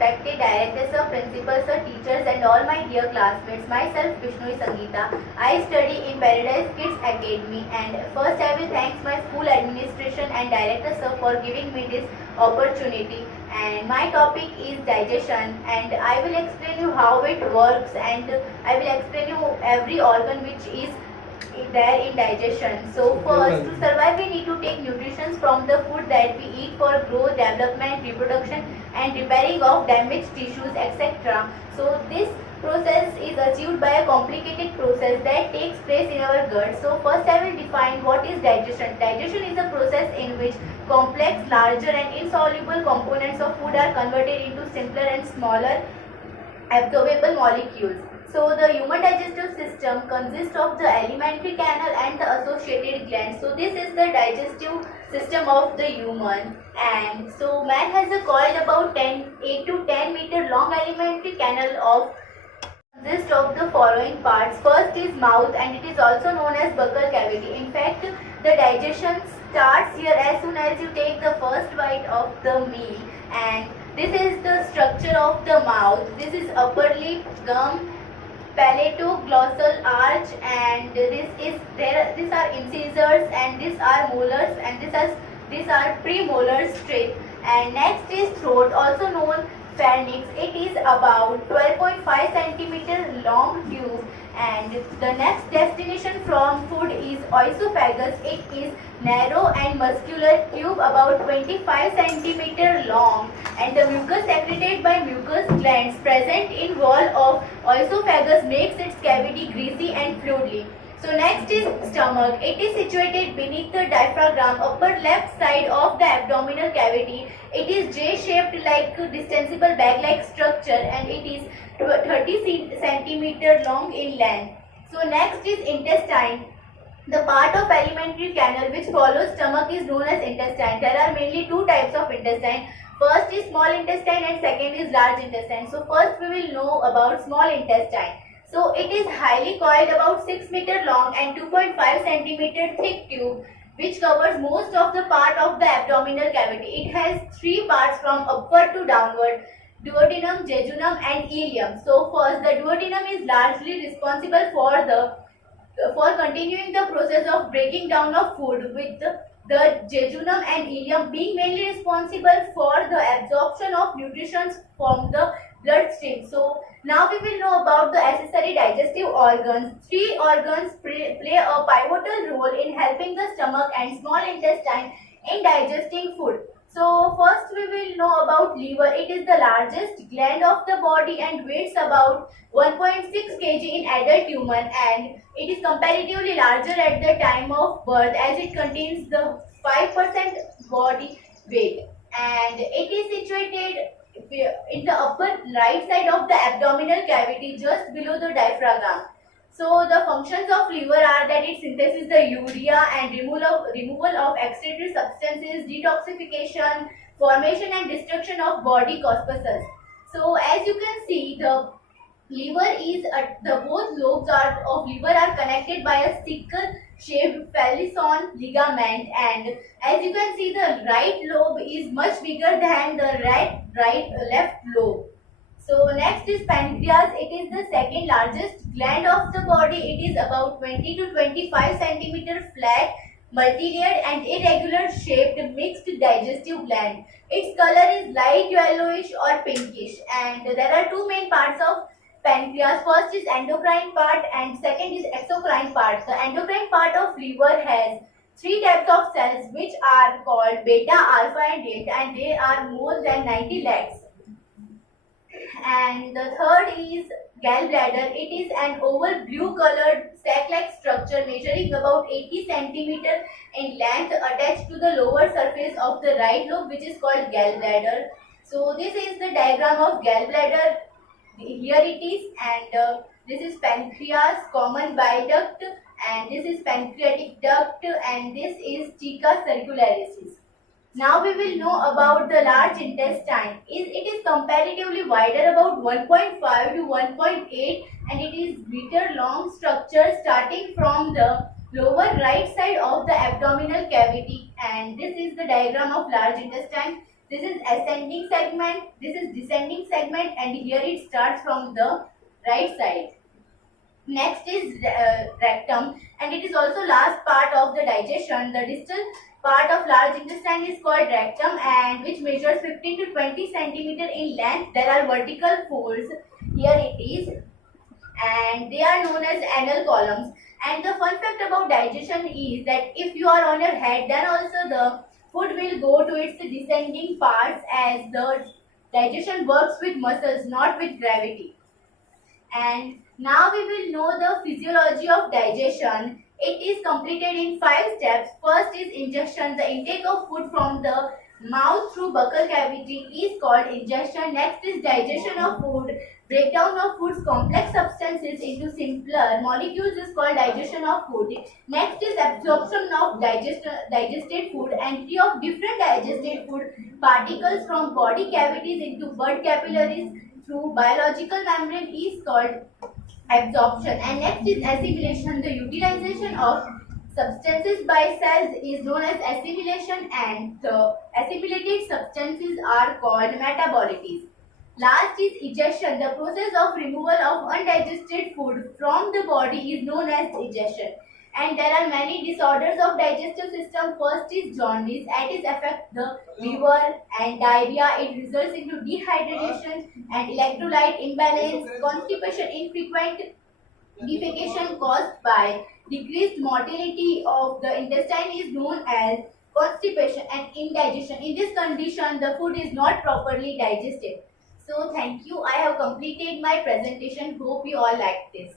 respected directors, sir, principals, sir, teachers, and all my dear classmates. Myself, Vishnu Sangeeta. I study in Paradise Kids Academy, and first I will thank my school administration and director, sir, for giving me this opportunity. And my topic is digestion, and I will explain you how it works, and I will explain you every organ which is there in digestion. So first, to survive we need to take nutrition from the food that we eat for growth, development, reproduction and repairing of damaged tissues, etc. So this process is achieved by a complicated process that takes place in our gut. So first I will define what is digestion. Digestion is a process in which complex, larger and insoluble components of food are converted into simpler and smaller absorbable molecules. So the human digestive system consists of the alimentary canal and the associated glands. So this is the digestive system of the human. And so man has a coiled about 8 to 10 meter long alimentary canal of consists of the following parts. First is mouth, and it is also known as buccal cavity. In fact, the digestion starts here as soon as you take the first bite of the meal, and this is the structure of the mouth. This is upper lip, gum, palatoglossal arch, and these are incisors, and these are molars, and these are premolars straight. And next is throat, also known pharynx. It is about 12.5 centimeter long tube, and the next destination from food is oesophagus. It is narrow and muscular tube about 25 centimeter long, and the mucus secreted by mucus glands present in wall of oesophagus makes its cavity greasy and fluidly. So next is stomach. It is situated beneath the diaphragm, upper left side of the abdominal cavity. It is J-shaped like distensible bag-like structure, and it is 30 centimeter long in length. So next is intestine. The part of alimentary canal which follows stomach is known as intestine. There are mainly two types of intestine. First is small intestine and second is large intestine. So first we will know about small intestine. So it is highly coiled, about 6 meter long and 2.5 centimeter thick tube which covers most of the part of the abdominal cavity. It has three parts from upward to downward: duodenum, jejunum and ileum. So first, the duodenum is largely responsible for continuing the process of breaking down of food, with the jejunum and ileum being mainly responsible for the absorption of nutrition from the bloodstream. So now we will know about the accessory digestive organs. Three organs play a pivotal role in helping the stomach and small intestine in digesting food. So first we will know about liver. It is the largest gland of the body and weighs about 1.6 kg in adult human, and it is comparatively larger at the time of birth as it contains the 5% body weight, and it is situated in the upper right side of the abdominal cavity just below the diaphragm. So the functions of liver are that it synthesizes the urea and removal of excretory substances, detoxification, formation and destruction of body corpuscles. So as you can see, the liver is the both lobes of liver are connected by a sickle shaped Falcon ligament, and as you can see, the right lobe is much bigger than the left lobe. So next is pancreas. It is the second largest gland of the body. It is about 20 to 25 centimeter flat, multi-layered and irregular shaped mixed digestive gland. Its color is light yellowish or pinkish, and there are two main parts of pancreas. First is endocrine part and second is exocrine part. The endocrine part of liver has three types of cells which are called beta, alpha and delta, and they are more than 90 lakhs. And the third is gallbladder. It is an oval blue colored sac-like structure measuring about 80 centimeter in length, attached to the lower surface of the right lobe, which is called gallbladder. So this is the diagram of gallbladder. Here it is, and this is pancreas, common bile duct, and this is pancreatic duct, and this is theca circularis. Now we will know about the large intestine. It is comparatively wider, about 1.5 to 1.8, and it is meter long structure starting from the lower right side of the abdominal cavity, and this is the diagram of large intestine. This is ascending segment, this is descending segment, and here it starts from the right side. Next is rectum, and it is also last part of the digestion. The distal part of large intestine is called rectum, and which measures 15 to 20 centimeter in length. There are vertical folds. Here it is, and they are known as anal columns. And the fun fact about digestion is that if you are on your head, then also the food will go to its descending parts, as the digestion works with muscles, not with gravity. And now we will know the physiology of digestion. It is completed in 5 steps. First is ingestion. The intake of food from the mouth through buccal cavity is called ingestion. Next is digestion of food. Breakdown of food's complex substances into simpler molecules is called digestion of food. Next is absorption of digested food. Entry of different digested food particles from body cavities into blood capillaries through biological membrane is called absorption. And next is assimilation. The utilization of substances by cells is known as assimilation, and the assimilated substances are called metabolites. Last is egestion. The process of removal of undigested food from the body is known as egestion. And there are many disorders of digestive system. First is jaundice. It affects the liver, and diarrhea. It results into dehydration and electrolyte imbalance. Constipation, infrequent defecation caused by decreased motility of the intestine is known as constipation. And indigestion. In this condition, the food is not properly digested. So thank you. I have completed my presentation. Hope you all like this.